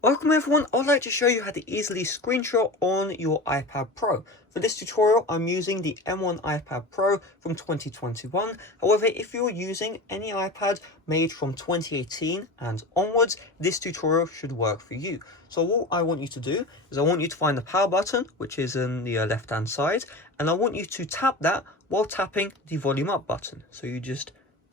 Welcome everyone, I'd like to show you how to easily screenshot on your iPad Pro. For this tutorial, I'm using the M1 iPad Pro from 2021. However, if you're using any iPad made from 2018 and onwards, this tutorial should work for you. So what I want you to do is I want you to find the power button, which is in the left-hand side, and I want you to tap that while tapping the volume up button. So you just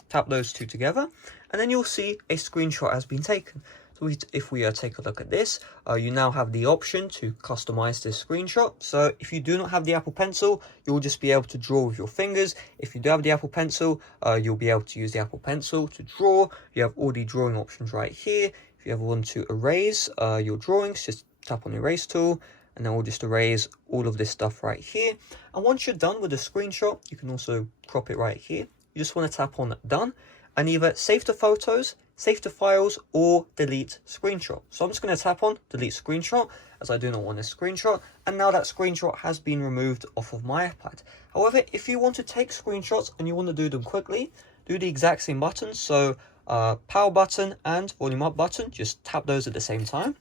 tap those two together, and then you'll see a screenshot has been taken. So if we take a look at this, you now have the option to customize this screenshot. So if you do not have the Apple Pencil, you'll just be able to draw with your fingers. If you do have the Apple Pencil, you'll be able to use the Apple Pencil to draw. You have all the drawing options right here. If you ever want to erase your drawings, just tap on the erase tool, and then we'll just erase all of this stuff right here. And once you're done with the screenshot, you can also crop it right here. You just want to tap on done and either save to photos, save to files, or delete screenshot. So I'm just going to tap on delete screenshot as I do not want this screenshot, and now that screenshot has been removed off of my iPad. However, if you want to take screenshots and you want to do them quickly, do the exact same buttons. So power button and volume up button, just tap those at the same time.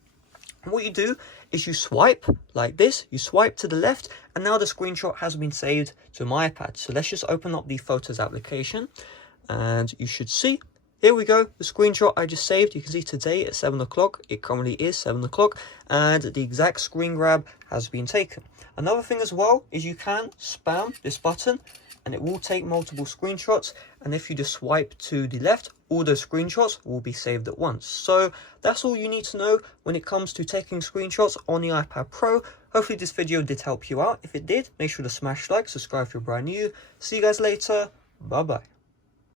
And what you do is you swipe like this, you swipe to the left, and now the screenshot has been saved to my iPad. So let's just open up the Photos application, and you should see, here we go, the screenshot I just saved. You can see today at 7 o'clock, it currently is 7 o'clock, and the exact screen grab has been taken. Another thing as well is you can spam this button, and it will take multiple screenshots, and if you just swipe to the left, all those screenshots will be saved at once. So that's all you need to know when it comes to taking screenshots on the iPad Pro. Hopefully this video did help you out. If it did, make sure to smash like, subscribe if you're brand new. See you guys later. Bye bye.